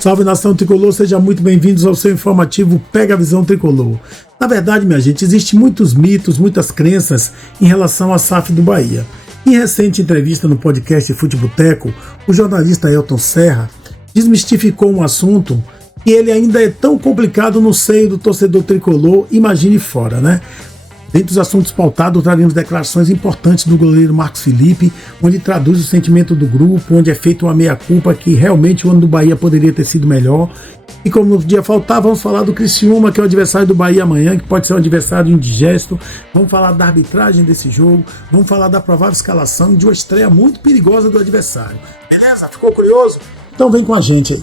Salve nação tricolor, sejam muito bem-vindos ao seu informativo Pega a Visão Tricolor. Na verdade, minha gente, existem muitos mitos, muitas crenças em relação à SAF do Bahia. Em recente entrevista no podcast Futeboteco, o jornalista Elton Serra desmistificou um assunto que ele ainda é tão complicado no seio do torcedor tricolor, imagine fora, né? Dentre os assuntos pautados, traremos declarações importantes do goleiro Marcos Felipe, onde traduz o sentimento do grupo, onde é feita uma meia-culpa que realmente o ano do Bahia poderia ter sido melhor. E como não podia faltar, vamos falar do Criciúma, que é o adversário do Bahia amanhã, que pode ser um adversário indigesto. Vamos falar da arbitragem desse jogo, vamos falar da provável escalação de uma estreia muito perigosa do adversário. Beleza? Ficou curioso? Então vem com a gente aí.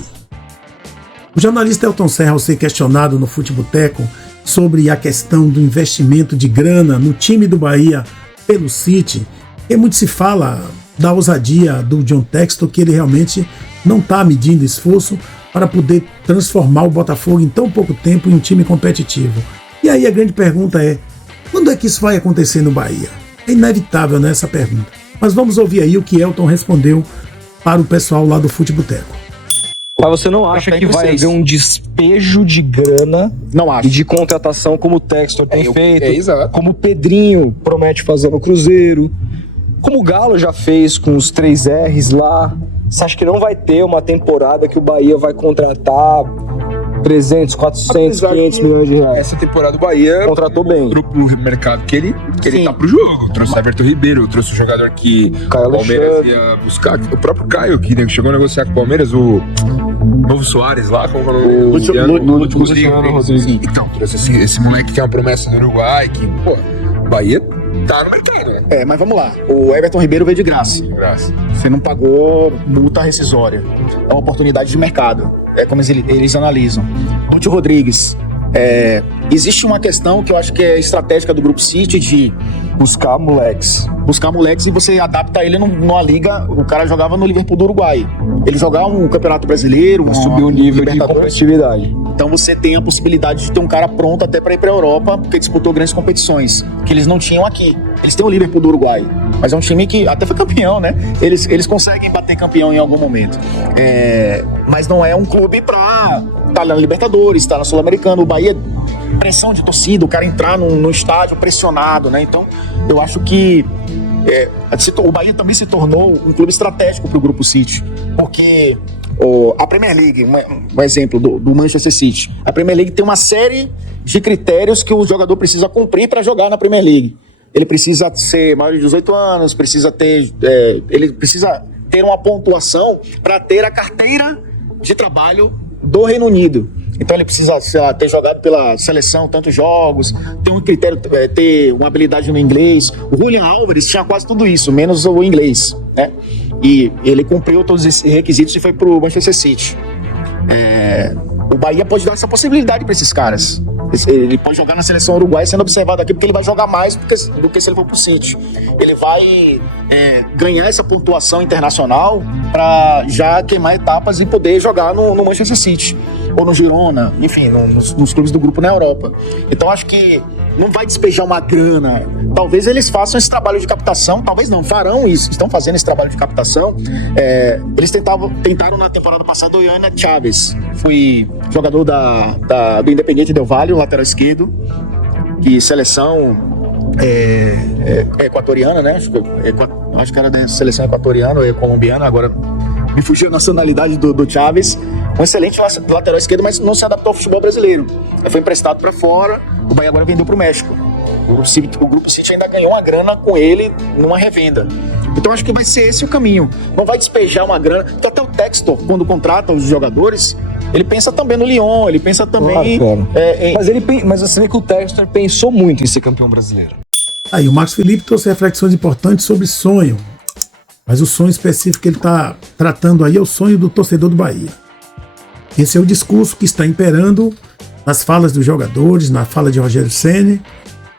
O jornalista Elton Serra, ao ser questionado no Futeboteco sobre a questão do investimento de grana no time do Bahia pelo City, e muito se fala da ousadia do John Textor, que ele realmente não está medindo esforço para poder transformar o Botafogo em tão pouco tempo em um time competitivo. E aí a grande pergunta é, quando é que isso vai acontecer no Bahia? É inevitável, né, essa pergunta. Mas vamos ouvir aí o que Elton respondeu para o pessoal lá do Futeboteco. Mas você não acha que vai haver um despejo de grana e de contratação como o Textor tem feito, como o Pedrinho promete fazer no Cruzeiro, como o Galo já fez com os 3 R's lá? Você acha que não vai ter uma temporada que o Bahia vai contratar 300, 400, 500 milhões de reais? Essa temporada o Bahia contratou bem pro mercado que ele tá pro jogo. Trouxe o Everton Ribeiro, trouxe o jogador que Caio o Palmeiras ia buscar. O próprio Caio, que chegou a negociar com o Palmeiras, o Novo Soares lá, como o Luciano Rodrigues. Então, trouxe esse moleque que é uma promessa do Uruguai, que, pô, Bahia tá no mercado, né? Mas vamos lá. O Everton Ribeiro veio de graça. Você não pagou multa rescisória. É uma oportunidade de mercado. É como eles analisam. Lúcio Rodrigues. Existe uma questão que eu acho que é estratégica do Grupo City de buscar moleques e você adapta ele numa liga. O cara jogava no Liverpool do Uruguai. Ele jogava um campeonato brasileiro, subir o nível de competitividade. Então você tem a possibilidade de ter um cara pronto até para ir para a Europa, porque disputou grandes competições que eles não tinham aqui. Eles têm o Liverpool do Uruguai, mas é um time que até foi campeão, né? Eles conseguem bater campeão em algum momento. Mas não é um clube para estar na Libertadores, estar na Sul-Americana. O Bahia, pressão de torcida, o cara entrar no estádio pressionado, né? Então eu acho que o Bahia também se tornou um clube estratégico para o Grupo City, porque a Premier League, um exemplo do Manchester City, a Premier League tem uma série de critérios que o jogador precisa cumprir para jogar na Premier League. Ele precisa ser maior de 18 anos, ele precisa ter uma pontuação para ter a carteira de trabalho do Reino Unido. Então ele precisa, sei lá, ter jogado pela seleção tantos jogos, ter um critério, ter uma habilidade no inglês. O Julian Álvares tinha quase tudo isso, menos o inglês, né? E ele cumpriu todos esses requisitos e foi pro Manchester City. O Bahia pode dar essa possibilidade para esses caras. Ele pode jogar na seleção uruguaia sendo observado aqui, porque ele vai jogar mais do que se ele for pro City. Ele vai ganhar essa pontuação internacional para já queimar etapas e poder jogar no Manchester City ou no Girona, enfim, nos clubes do grupo na Europa. Então acho que não vai despejar uma grana. Talvez eles façam esse trabalho de captação, talvez não, farão isso, estão fazendo esse trabalho de captação. Eles tentaram na temporada passada o Iana Chaves, foi jogador do Independiente Del Valle, o lateral esquerdo, que seleção equatoriana, né? Acho que era da seleção equatoriana ou colombiana, agora me fugiu a nacionalidade do Chaves. Um excelente lateral esquerdo, mas não se adaptou ao futebol brasileiro. Ele foi emprestado para fora, o Bahia agora vendeu para o México. O Grupo City ainda ganhou uma grana com ele numa revenda. Então acho que vai ser esse o caminho. Não vai despejar uma grana. Porque até o Textor, quando contrata os jogadores, ele pensa também no Lyon, ele pensa também... Claro. Mas você vê que o Textor pensou muito em ser campeão brasileiro. Aí o Marcos Felipe trouxe reflexões importantes sobre sonho. Mas o sonho específico que ele está tratando aí é o sonho do torcedor do Bahia. Esse é o discurso que está imperando nas falas dos jogadores, na fala de Rogério Ceni.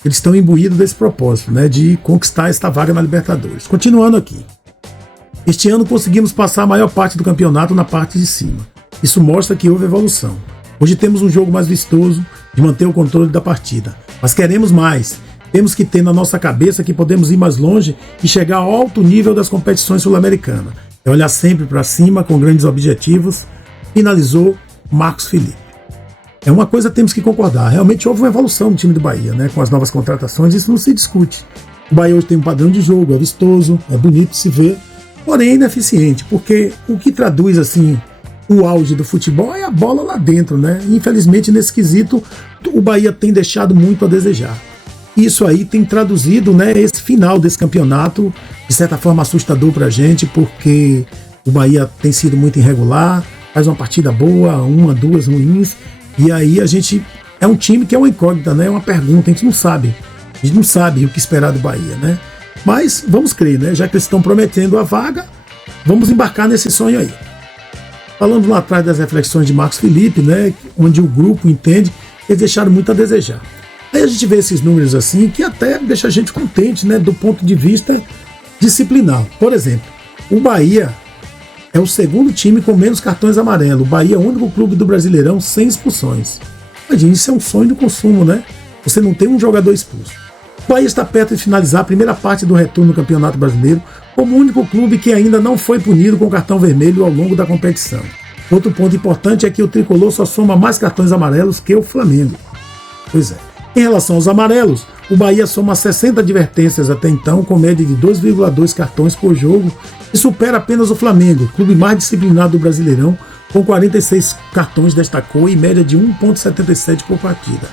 Eles estão imbuídos desse propósito, né, de conquistar esta vaga na Libertadores. Continuando aqui. Este ano conseguimos passar a maior parte do campeonato na parte de cima. Isso mostra que houve evolução. Hoje temos um jogo mais vistoso de manter o controle da partida. Mas queremos mais. Temos que ter na nossa cabeça que podemos ir mais longe e chegar ao alto nível das competições sul-americanas. É olhar sempre para cima com grandes objetivos finalizou Marcos Felipe. É uma coisa que temos que concordar, realmente houve uma evolução no time do Bahia, né? Com as novas contratações, isso não se discute. O Bahia hoje tem um padrão de jogo, é vistoso, é bonito de se ver, porém é ineficiente, porque o que traduz assim o auge do futebol é a bola lá dentro, né? E, infelizmente, nesse quesito, o Bahia tem deixado muito a desejar. Isso aí tem traduzido, né, esse final desse campeonato, de certa forma assustador pra gente, porque o Bahia tem sido muito irregular, faz uma partida boa, uma, duas ruins, e aí a gente é um time que é uma incógnita, né? É uma pergunta, a gente não sabe o que esperar do Bahia, né? Mas vamos crer, né? Já que eles estão prometendo a vaga, vamos embarcar nesse sonho aí. Falando lá atrás das reflexões de Marcos Felipe, né? Onde o grupo entende, eles deixaram muito a desejar. Aí a gente vê esses números assim, que até deixa a gente contente, né? Do ponto de vista disciplinar. Por exemplo, o Bahia é o segundo time com menos cartões amarelos. O Bahia é o único clube do Brasileirão sem expulsões. Imagina, isso é um sonho do consumo, né? Você não tem um jogador expulso. O Bahia está perto de finalizar a primeira parte do retorno no Campeonato Brasileiro como o único clube que ainda não foi punido com cartão vermelho ao longo da competição. Outro ponto importante é que o Tricolor só soma mais cartões amarelos que o Flamengo. Pois é. Em relação aos amarelos, o Bahia soma 60 advertências até então, com média de 2,2 cartões por jogo, e supera apenas o Flamengo, clube mais disciplinado do Brasileirão, com 46 cartões destacou e média de 1,77 por partida.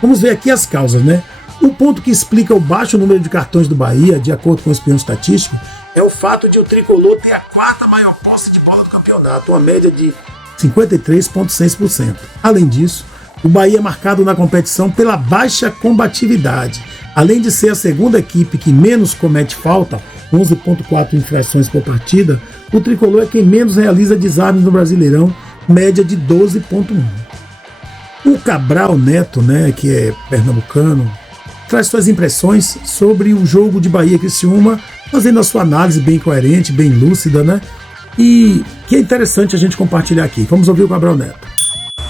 Vamos ver aqui as causas, né? O ponto que explica o baixo número de cartões do Bahia, de acordo com o espião estatístico, é o fato de o Tricolor ter a quarta maior posse de bola do campeonato, uma média de 53,6%. Além disso, o Bahia é marcado na competição pela baixa combatividade. Além de ser a segunda equipe que menos comete falta, 11,4 infrações por partida, o Tricolor é quem menos realiza desarmes no Brasileirão, média de 12,1. O Cabral Neto, né, que é pernambucano, traz suas impressões sobre o jogo de Bahia e Criciúma, fazendo a sua análise bem coerente, bem lúcida, né? E que é interessante a gente compartilhar aqui. Vamos ouvir o Cabral Neto.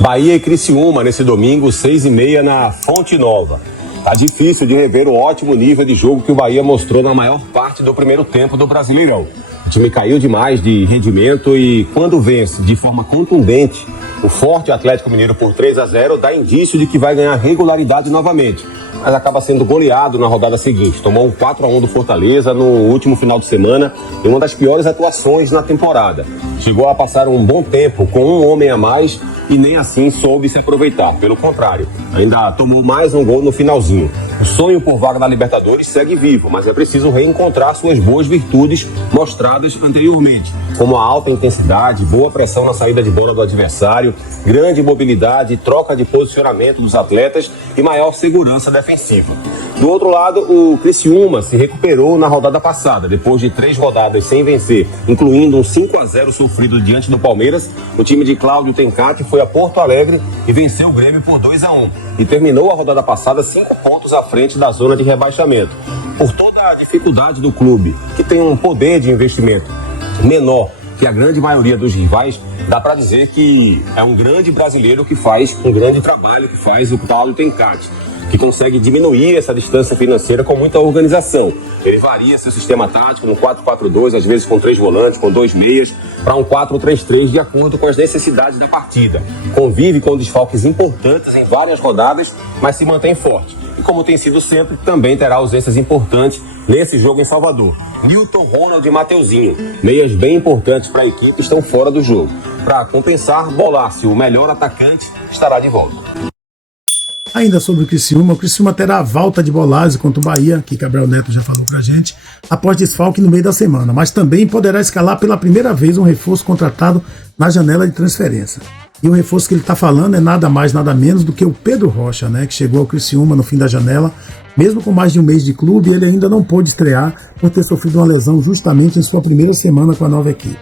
Bahia e Criciúma nesse domingo, 6h30 na Fonte Nova. Tá difícil de rever o ótimo nível de jogo que o Bahia mostrou na maior parte do primeiro tempo do Brasileirão. O time caiu demais de rendimento e quando vence de forma contundente o forte Atlético Mineiro por 3-0, dá indício de que vai ganhar regularidade novamente. Mas acaba sendo goleado na rodada seguinte. Tomou um 4-1 do Fortaleza no último final de semana em uma das piores atuações na temporada. Chegou a passar um bom tempo com um homem a mais e nem assim soube se aproveitar. Pelo contrário, ainda tomou mais um gol no finalzinho. O sonho por vaga na Libertadores segue vivo, mas é preciso reencontrar suas boas virtudes mostradas anteriormente, como a alta intensidade, boa pressão na saída de bola do adversário, grande mobilidade, troca de posicionamento dos atletas e maior segurança defensiva. Do outro lado, o Criciúma se recuperou na rodada passada. Depois de 3 rodadas sem vencer, incluindo um 5-0 sofrido diante do Palmeiras, o time de Cláudio Tencati foi a Porto Alegre e venceu o Grêmio por 2-1. E terminou a rodada passada 5 pontos à frente da zona de rebaixamento. Por toda a dificuldade do clube, que tem um poder de investimento menor que a grande maioria dos rivais, dá para dizer que é um grande brasileiro que faz um grande trabalho, que faz o Cláudio Tencati, que consegue diminuir essa distância financeira com muita organização. Ele varia seu sistema tático no 4-4-2, às vezes com 3 volantes, com 2 meias, para um 4-3-3 de acordo com as necessidades da partida. Convive com desfalques importantes em várias rodadas, mas se mantém forte. E como tem sido sempre, também terá ausências importantes nesse jogo em Salvador. Newton, Ronald e Mateuzinho, meias bem importantes para a equipe, estão fora do jogo. Para compensar, Bolácio, o melhor atacante, estará de volta. Ainda sobre o Criciúma terá a volta de Bolázio contra o Bahia, que Cabral Neto já falou pra gente, após desfalque no meio da semana, mas também poderá escalar pela primeira vez um reforço contratado na janela de transferência. E o reforço que ele está falando é nada mais, nada menos do que o Pedro Rocha, né, que chegou ao Criciúma no fim da janela. Mesmo com mais de um mês de clube, ele ainda não pôde estrear por ter sofrido uma lesão justamente em sua primeira semana com a nova equipe.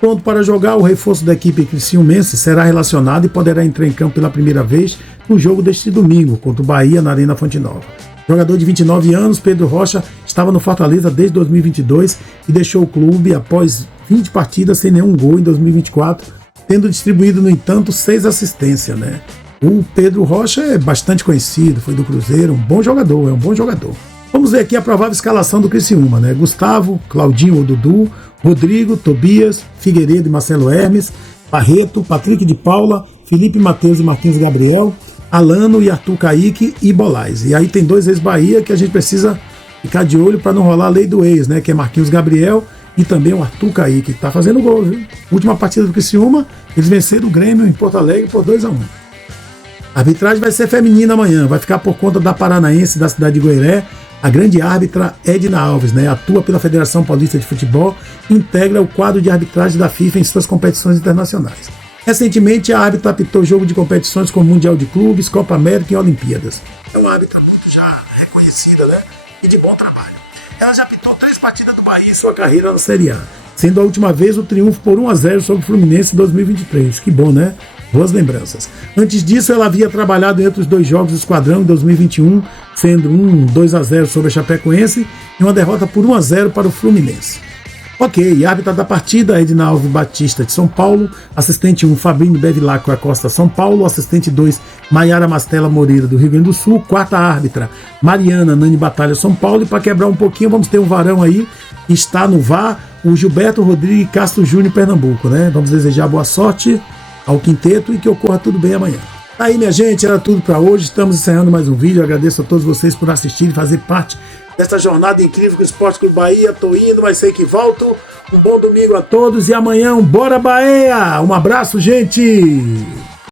Pronto para jogar, o reforço da equipe criciumense será relacionado e poderá entrar em campo pela primeira vez no jogo deste domingo contra o Bahia na Arena Fonte Nova. Jogador de 29 anos, Pedro Rocha estava no Fortaleza desde 2022 e deixou o clube após 20 partidas sem nenhum gol em 2024, tendo distribuído, no entanto, 6 assistências, né? O Pedro Rocha é bastante conhecido, foi do Cruzeiro, um bom jogador. Vamos ver aqui a provável escalação do Criciúma, né? Gustavo, Claudinho ou Dudu, Rodrigo, Tobias, Figueiredo e Marcelo Hermes, Barreto, Patrick de Paula, Felipe Matheus e Martins Gabriel, Alano e Arthur Kaique e Bolais. E aí tem 2 ex-Bahia que a gente precisa ficar de olho para não rolar a lei do ex, né? Que é Marquinhos Gabriel e também o Arthur Kaique, que tá fazendo gol, viu? Última partida do Criciúma, eles venceram o Grêmio em Porto Alegre por 2-1. A arbitragem vai ser feminina amanhã, vai ficar por conta da paranaense da cidade de Goiéré. A grande árbitra Edna Alves, né? Atua pela Federação Paulista de Futebol e integra o quadro de arbitragem da FIFA em suas competições internacionais. Recentemente, a árbitra apitou jogo de competições como Mundial de Clubes, Copa América e Olimpíadas. É uma árbitra já reconhecida, né? E de bom trabalho. Ela já apitou 3 partidas do Bahia em sua carreira na Série A, sendo a última vez o triunfo por 1-0 sobre o Fluminense em 2023. Que bom, né? Boas lembranças. Antes disso, ela havia trabalhado entre os 2 jogos do Esquadrão em 2021, sendo 2-0 sobre a Chapecoense e uma derrota por 1-0 para o Fluminense. Ok, árbitra da partida, Edna Alves Batista de São Paulo, assistente 1, Fabrício Bevilacqua Costa São Paulo, assistente 2, Maiara Mastella Moreira do Rio Grande do Sul, quarta árbitra, Mariana Nani Batalha São Paulo, e para quebrar um pouquinho, vamos ter um varão aí, está no VAR, o Gilberto Rodrigues Castro Júnior Pernambuco, né? Vamos desejar boa sorte ao quinteto e que ocorra tudo bem amanhã. Aí, minha gente, era tudo para hoje, estamos encerrando mais um vídeo, agradeço a todos vocês por assistirem e fazer parte dessa jornada incrível com o Esporte Clube Bahia. Tô indo, mas sei que volto. Um bom domingo a todos e amanhã, bora Bahia! Um abraço, gente!